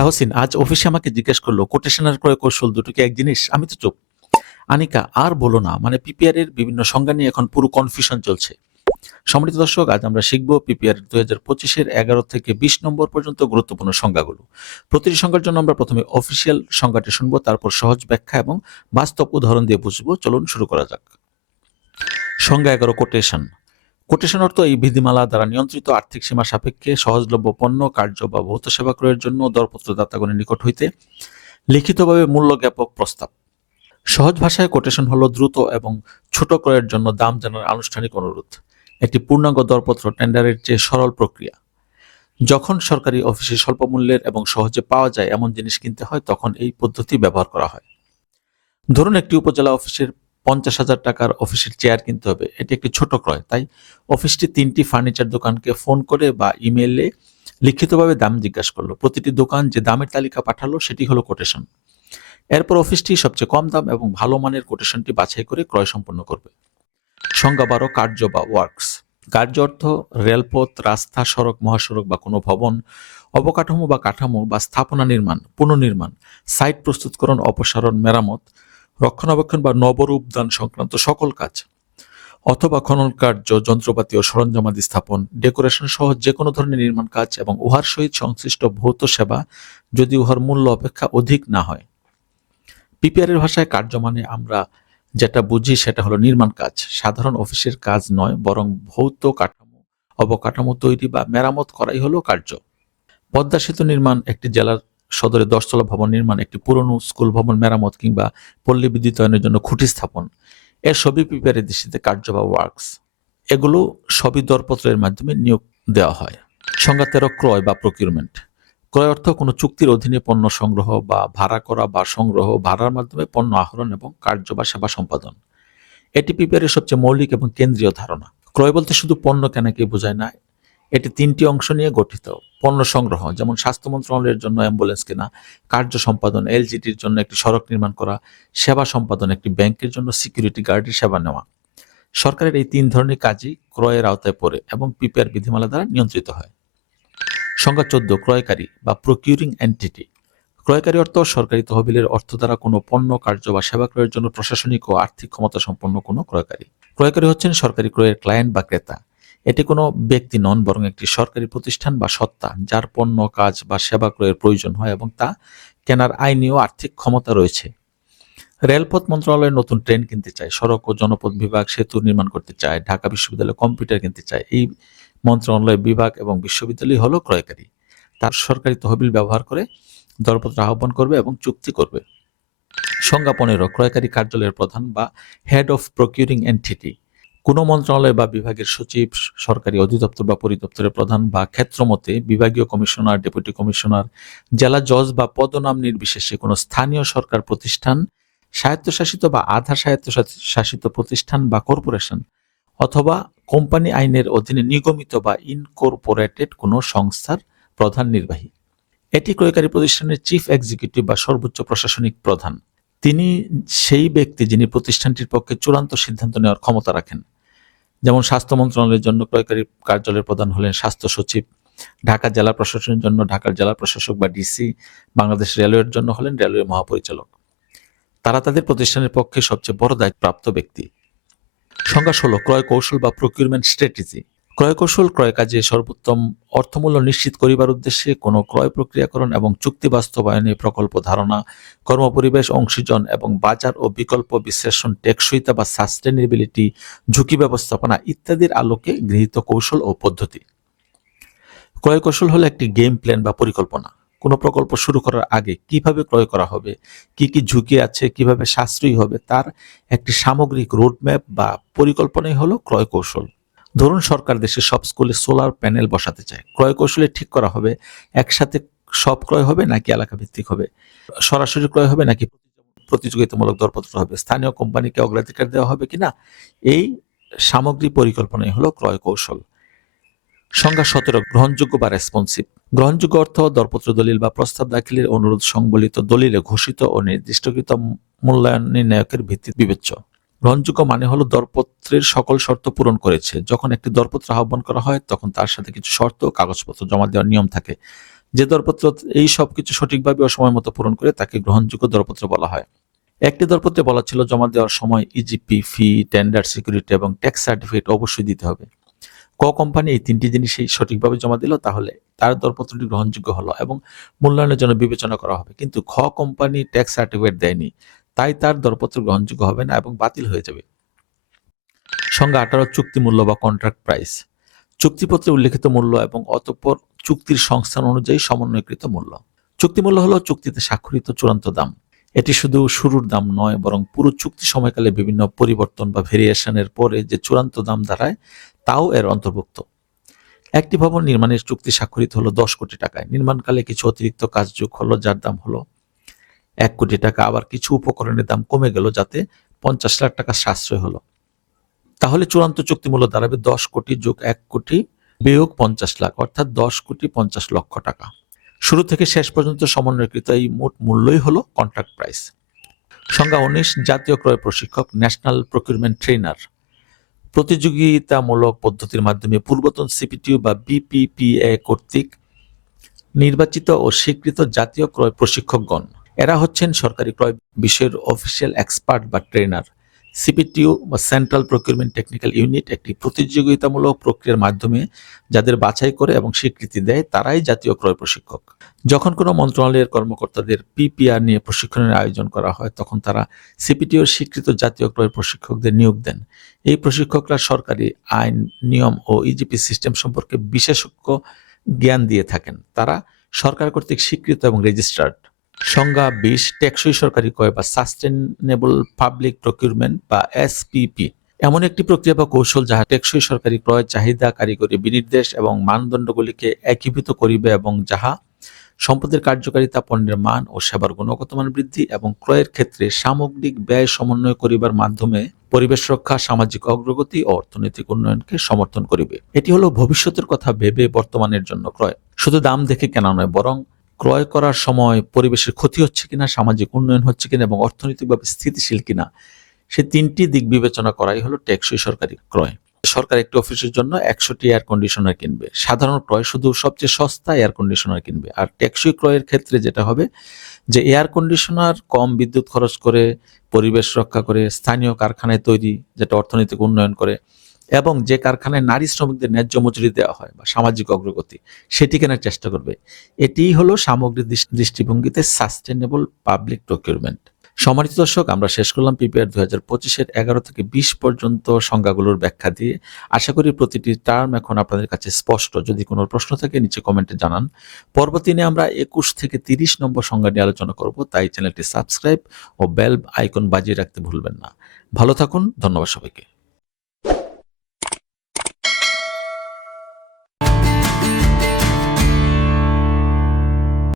তাহসিন আজ অফিসে আমাকে জিজ্ঞেস করল কোটেশন আর ক্রয় কৌশল দুটো কি এক জিনিস? আমি তো চুপ। আনিকা, আর বলো না মানে পিপিআর এর বিভিন্ন সংজ্ঞা নিয়ে এখন পুরো কনফিউশন চলছে। সম্মানিত দর্শক, আজ আমরা শিখব পিপিআর দুই হাজার পঁচিশের এগারো থেকে বিশ নম্বর পর্যন্ত গুরুত্বপূর্ণ সংজ্ঞাগুলো। প্রতিটি সংজ্ঞার জন্য আমরা প্রথমে অফিসিয়াল সংজ্ঞাটি শুনব, তারপর সহজ ব্যাখ্যা এবং বাস্তব উদাহরণ দিয়ে বুঝব। চলুন শুরু করা যাক। সংজ্ঞা এগারো কোটেশন কোটেশন অর্থ এই বিধিমালা দ্বারা নিয়ন্ত্রিত আর্থিক সীমা সাপেক্ষে সহজলভ্য পণ্য, কার্য বা ভৌত সেবা ক্রয়ের জন্য দরপত্র দরপত্রদাতাগণের নিকট হইতে লিখিতভাবে মূল্য জ্ঞাপক প্রস্তাব। সহজ ভাষায় কোটেশন হলো দ্রুত এবং ছোট ক্রয়ের জন্য দাম জানার আনুষ্ঠানিক অনুরোধ। একটি পূর্ণাঙ্গ দরপত্র টেন্ডারের চেয়ে সরল প্রক্রিয়া। যখন সরকারি অফিসে স্বল্প মূল্যের এবং সহজে পাওয়া যায় এমন জিনিস কিনতে হয়, তখন এই পদ্ধতি ব্যবহার করা হয়। ধরুন একটি উপজেলা অফিসের পঞ্চাশ হাজার টাকার অফিসের চেয়ার কিনতে হবে। এটি একটি ছোট ক্রয়। তাই অফিসটি তিনটি ফার্নিচার দোকানকে ফোন করে বা ইমেইলে লিখিতভাবে দাম জিজ্ঞাসা করল। প্রতিটি দোকান যে দামের তালিকা পাঠালো, সেটি হলো কোটেশন এরপর অফিসটি সবচেয়ে কম দাম এবং ভালো মানের কোটেশনটি বাছাই করে ক্রয় সম্পন্ন করবে। সংজ্ঞা বারো, কার্য বা ওয়ার্কস কার্য অর্থ রেলপথ, রাস্তা, সড়ক, মহাসড়ক বা কোনো ভবন, অবকাঠামো বা কাঠামো বা স্থাপনা নির্মাণ, পুনর্নির্মাণ সাইট প্রস্তুতকরণ, অপসারণ, মেরামত রক্ষণাবেক্ষণ বা নবরূপদান সংক্রান্ত সকল কাজ, অথবা খনন কার্য, যন্ত্রপাতি ও সরঞ্জামাদি স্থাপন, ডেকোরেশন সহ যে কোনো ধরনের নির্মাণ কাজ এবং উহার সহিত সংশ্লিষ্ট ভৌত সেবা যদি উহার মূল্য অপেক্ষা অধিক না হয়। পিপিআর এর ভাষায় কার্য মানে আমরা যেটা বুঝি সেটা হলো নির্মাণ কাজ। সাধারণ অফিসের কাজ নয়, বরং ভৌত কাঠামো, অবকাঠামো তৈরি বা মেরামত করাই হলো কার্য। পদ্মা সেতু নির্মাণ একটি জেলার সদরে দশতলা ভবন নির্মাণ, একটি পুরনো স্কুল ভবন, মেরামত কিংবা পল্লী বিদ্যুতায়নের জন্য খুঁটি স্থাপন। এর সবই প্রিপেয়ারের দৃষ্টিতে কার্য বা ওয়ার্কস। এগুলো সবই দরপত্রের মাধ্যমে নিয়োগ দেওয়া হয়। সংজ্ঞা তেরো ক্রয় বা প্রকিউরমেন্ট ক্রয় অর্থ কোনো চুক্তির অধীনে পণ্য সংগ্রহ বা ভাড়া করা বা সংগ্রহ, ভাড়ার মাধ্যমে পণ্য আহরণ এবং কার্য বা সেবা সম্পাদন। এটি পিপিআরের সবচেয়ে মৌলিক এবং কেন্দ্রীয় ধারণা। ক্রয় বলতে শুধু পণ্য কেনাকে বোঝায় না এটি তিনটি অংশ নিয়ে গঠিত। পণ্য সংগ্রহ, যেমন স্বাস্থ্য মন্ত্রণালয়ের জন্য অ্যাম্বুলেন্স কেনা, কার্য সম্পাদন, এলজিটির জন্য একটি সড়ক নির্মাণ করা, সেবা সম্পাদন, একটি ব্যাংকের জন্য সিকিউরিটি গার্ডের সেবা নেওয়া। সরকারের এই তিন ধরনের কাজই ক্রয়ের আওতায় পড়ে এবং পিপিআর বিধিমালা দ্বারা নিয়ন্ত্রিত হয়। সংখ্যা চোদ্দ, ক্রয়কারী বা প্রকিউরিং এন্টিটি ক্রয়কারী অর্থ সরকারি তহবিলের অর্থ দ্বারা কোনো পণ্য, কার্য বা সেবা ক্রয়ের জন্য প্রশাসনিক ও আর্থিক ক্ষমতা সম্পন্ন কোনো ক্রয়কারী। ক্রয়কারী হচ্ছেন সরকারি ক্রয়ের ক্লায়েন্ট বা ক্রেতা। এটি কোনো ব্যক্তি নন বরং একটি সরকারি প্রতিষ্ঠান বা সত্তা, যার পণ্য, কাজ বা সেবা ক্রয়ের প্রয়োজন হয় এবং তা কেনার আইনি ও আর্থিক ক্ষমতা রয়েছে। রেলপথ মন্ত্রণালয় নতুন ট্রেন কিনতে চায়, সড়ক ও জনপথ বিভাগ সেতু নির্মাণ করতে চায়, ঢাকা বিশ্ববিদ্যালয় কম্পিউটার কিনতে চায়। এই মন্ত্রণালয় বিভাগ এবং বিশ্ববিদ্যালয় হলো ক্রয়কারী। তার সরকারি তহবিল ব্যবহার করে দরপত্র আহ্বান করবে এবং চুক্তি করবে। সংজ্ঞা পনেরো ক্রয়কারী কার্যালয়ের প্রধান বা হেড অফ প্রকিউরিং এন্টিটি কোনো মন্ত্রণালয় বা বিভাগের সচিব, সরকারি অধিদপ্তর বা পরিদপ্তরের প্রধান বা ক্ষেত্রমতে বিভাগীয় কমিশনার, ডেপুটি কমিশনার, জেলা জজ বা পদনাম নির্বিশেষে কোনো স্থানীয় সরকার প্রতিষ্ঠান, স্বায়ত্তশাসিত বা আধা স্বায়ত্তশাসিত প্রতিষ্ঠান বা কর্পোরেশন অথবা কোম্পানি আইনের অধীনে নিগমিত বা ইনকর্পোরেটেড কোনো সংস্থার প্রধান নির্বাহী। এটি ক্রয়কারী প্রতিষ্ঠানের চিফ এক্সিকিউটিভ বা সর্বোচ্চ প্রশাসনিক প্রধান। তিনি সেই ব্যক্তি যিনি প্রতিষ্ঠানটির পক্ষে চূড়ান্ত সিদ্ধান্ত নেওয়ার ক্ষমতা রাখেন। যেমন স্বাস্থ্য মন্ত্রণালয়ের জন্য ক্রয়কারী কার্যালয়ের প্রধান হলেন স্বাস্থ্য সচিব, ঢাকা জেলা প্রশাসনের জন্য ঢাকার জেলা প্রশাসক বা ডিসি, বাংলাদেশ রেলওয়ের জন্য হলেন রেলওয়ে মহাপরিচালক। তারা তাদের প্রতিষ্ঠানের পক্ষে সবচেয়ে বড় দায়িত্বপ্রাপ্ত ব্যক্তি। সংজ্ঞা ষোলো, ক্রয় কৌশল বা প্রকিউরমেন্ট স্ট্র্যাটেজি ক্রয় কৌশল ক্রয় কাজে সর্বোত্তম অর্থমূল্য নিশ্চিত করিবার উদ্দেশ্যে কোনো ক্রয় প্রক্রিয়াকরণ এবং চুক্তি বাস্তবায়নে প্রকল্প ধারণা, কর্মপরিবেশ অংশীজন এবং বাজার ও বিকল্প বিশ্লেষণ টেকসইতা বা সাস্টেনেবিলিটি ঝুঁকি ব্যবস্থাপনা ইত্যাদির আলোকে গৃহীত কৌশল ও পদ্ধতি। ক্রয় কৌশল হলো একটি গেম প্ল্যান বা পরিকল্পনা। কোনো প্রকল্প শুরু করার আগে কীভাবে ক্রয় করা হবে, কি কি ঝুঁকি আছে, কীভাবে সাশ্রয়ী হবে, তার একটি সামগ্রিক রোডম্যাপ বা পরিকল্পনাই হলো ক্রয় কৌশল ধরুন সরকার দেশে সব স্কুলে সোলার প্যানেল বসাতে চায়। ক্রয় কৌশলে ঠিক করা হবে? একসাথে সব ক্রয় হবে নাকি এলাকা ভিত্তিক হবে? সরাসরি ক্রয় হবে নাকি প্রতিযোগিতামূলক দরপত্র হবে? স্থানীয় কোম্পানিকে অগ্রাধিকার দেওয়া হবে কিনা? এই সামগ্রিক পরিকল্পনাই হলো ক্রয় কৌশল। সংজ্ঞা সতেরো, গ্রহণযোগ্য বা রেসপন্সিভ গ্রহণযোগ্য অর্থ দরপত্র দলিল বা প্রস্তাব দাখিলের অনুরোধ সংবলিত দলিলে ঘোষিত ও নির্দিষ্টকৃত মূল্যায়ন নির্ণায়কের ভিত্তি বিবেচ্য। গ্রহণযোগ্য মানে হলো দরপত্রের সকল শর্ত পূরণ করেছে। যখন একটি দরপত্র আহ্বান করা হয়, তখন তার সাথে কিছু শর্ত, কাগজপত্র জমা দেওয়ার নিয়ম থাকে। যে দরপত্র, এই সব কিছু সঠিকভাবে ও সময় মতো পূরণ করে তাকে গ্রহণযোগ্য দরপত্র বলা হয়। একটি দরপত্রে বলা ছিল, জমা দেওয়ার সময় ইজিপি ফি টেন্ডার সিকিউরিটি এবং ট্যাক্স সার্টিফিকেট অবশ্যই দিতে হবে। ক কোম্পানি এই তিনটি জিনিসই সঠিকভাবে জমা দিল, তাহলে তার দরপত্রটি গ্রহণযোগ্য হলো এবং মূল্যায়নের জন্য বিবেচনা করা হবে। কিন্তু খ কোম্পানি ট্যাক্স সার্টিফিকেট দেয়নি। তাই তার দরপত্র গ্রহণযোগ্য হবে না এবং বাতিল হয়ে যাবে। সংজ্ঞা আঠারো, চুক্তি মূল্য বা কন্ট্রাক্ট প্রাইস চুক্তিপত্রে উল্লেখিত মূল্য এবং অতঃপর চুক্তির সংস্থান অনুযায়ী সমন্বয়কৃত মূল্য। চুক্তি মূল্য হলো চুক্তিতে স্বাক্ষরিত চূড়ান্ত দাম। এটি শুধু শুরুর দাম নয়, বরং পুরো চুক্তি সময়কালে বিভিন্ন পরিবর্তন বা ভেরিয়েশনের পরে যে চূড়ান্ত দাম দাঁড়ায়, তাও এর অন্তর্ভুক্ত। একটি ভবন নির্মাণের চুক্তি স্বাক্ষরিত হলো দশ কোটি টাকায়। নির্মাণকালে কিছু অতিরিক্ত কাজ যোগ হলো, যার দাম হলো এক কোটি টাকা আবার কিছু উপকরণের দাম কমে গেল যাতে পঞ্চাশ লাখ টাকা সাশ্রয় হলো। তাহলে চূড়ান্ত চুক্তি মূল্য দাঁড়াবে দশ কোটি যোগ এক কোটি বিয়োগ পঞ্চাশ লাখ, অর্থাৎ দশ কোটি পঞ্চাশ লক্ষ টাকা। শুরু থেকে শেষ পর্যন্ত সমন্বয়কৃত এই মোট মূল্যই হলো কন্ট্রাক্ট প্রাইস সংজ্ঞা উনিশ, জাতীয় ক্রয় প্রশিক্ষক ন্যাশনাল প্রকিউরমেন্ট ট্রেনার প্রতিযোগিতামূলক পদ্ধতির মাধ্যমে পূর্বতন সিপিটিউ বা বিপিপিএ কর্তৃক নির্বাচিত ও স্বীকৃত জাতীয় ক্রয় প্রশিক্ষকগণ এরা হচ্ছেন সরকারি ক্রয় বিষয়ের অফিসিয়াল এক্সপার্ট বা ট্রেনার সিপিটিউ বা সেন্ট্রাল প্রকিউরমেন্ট টেকনিক্যাল ইউনিট একটি প্রতিযোগিতামূলক প্রক্রিয়ার মাধ্যমে যাদের বাছাই করে এবং স্বীকৃতি দেয়, তারাই জাতীয় ক্রয় প্রশিক্ষক। যখন কোনো মন্ত্রণালয়ের কর্মকর্তাদের পিপিআর নিয়ে প্রশিক্ষণের আয়োজন করা হয়, তখন তারা সিপিটিওর স্বীকৃত জাতীয় ক্রয় প্রশিক্ষকদের নিয়োগ দেন। এই প্রশিক্ষকরা সরকারি আইন, নিয়ম ও ইজিপি সিস্টেম সম্পর্কে বিশেষজ্ঞ জ্ঞান দিয়ে থাকেন। তারা সরকার কর্তৃক স্বীকৃত এবং রেজিস্টার্ড সংজ্ঞা বিশ, টেকসই সরকারি ক্রয় বা সাস্টেনেবল পাবলিক প্রকিউরমেন্ট বা এসপিপি এমন একটি প্রক্রিয়া বা কৌশল যাহা টেকসই সরকারি ক্রয়, চাহিদা, কারিগরি বিনির্দেশ এবং মানদণ্ডগুলিকে একীভূত করিবে এবং যাহা সম্পদের কার্যকারিতা, পণ্যের মান ও সেবার গুণগত মান বৃদ্ধি এবং ক্রয়ের ক্ষেত্রে সামগ্রিক ব্যয় সমন্বয় করিবার মাধ্যমে পরিবেশ রক্ষা, সামাজিক অগ্রগতি ও অর্থনৈতিক উন্নয়নকে সমর্থন করিবে। এটি হলো ভবিষ্যতের কথা ভেবে বর্তমানের জন্য ক্রয়। শুধু দাম দেখে কেনা নয়, বরং ক্রয় করার সময় পরিবেশের ক্ষতি হচ্ছে কিনা, সামাজিক উন্নয়ন হচ্ছে কিনা এবং অর্থনৈতিকভাবে স্থিতিশীল কিনা, সে তিনটি দিক বিবেচনা করাই হলো টেকসই সরকারি ক্রয়। সরকার একটি অফিসের জন্য একশোটি এয়ার কন্ডিশনার কিনবে। সাধারণ ক্রয় শুধু সবচেয়ে সস্তা এয়ার কন্ডিশনার কিনবে। আর টেকসই ক্রয়ের ক্ষেত্রে যেটা হবে যে এয়ার কন্ডিশনার কম বিদ্যুৎ খরচ করে, পরিবেশ রক্ষা করে, স্থানীয় কারখানায় তৈরি, যেটা অর্থনৈতিক উন্নয়ন করে এবং যে কারখানায় নারী শ্রমিকদের ন্যায্য মজুরি দেওয়া হয় বা সামাজিক অগ্রগতি, সেটি কেনার চেষ্টা করবে। এটিই হলো সামগ্রিক দৃষ্টিভঙ্গিতে সাস্টেনেবল পাবলিক প্রকিউরমেন্ট সম্মানিত দর্শক, আমরা শেষ করলাম পিপিআর দু হাজার পঁচিশের এগারো থেকে বিশ পর্যন্ত সংজ্ঞাগুলোর ব্যাখ্যা দিয়ে। আশা করি প্রতিটি টার্ম এখন আপনাদের কাছে স্পষ্ট। যদি কোনো প্রশ্ন থাকে, নিচে কমেন্টে জানান। পরবর্তী দিনে আমরা একুশ থেকে তিরিশ নম্বর সংজ্ঞা নিয়ে আলোচনা করব, তাই চ্যানেলটি সাবস্ক্রাইব ও বেল আইকন বাজিয়ে রাখতে ভুলবেন না। ভালো থাকুন, ধন্যবাদ সবাইকে।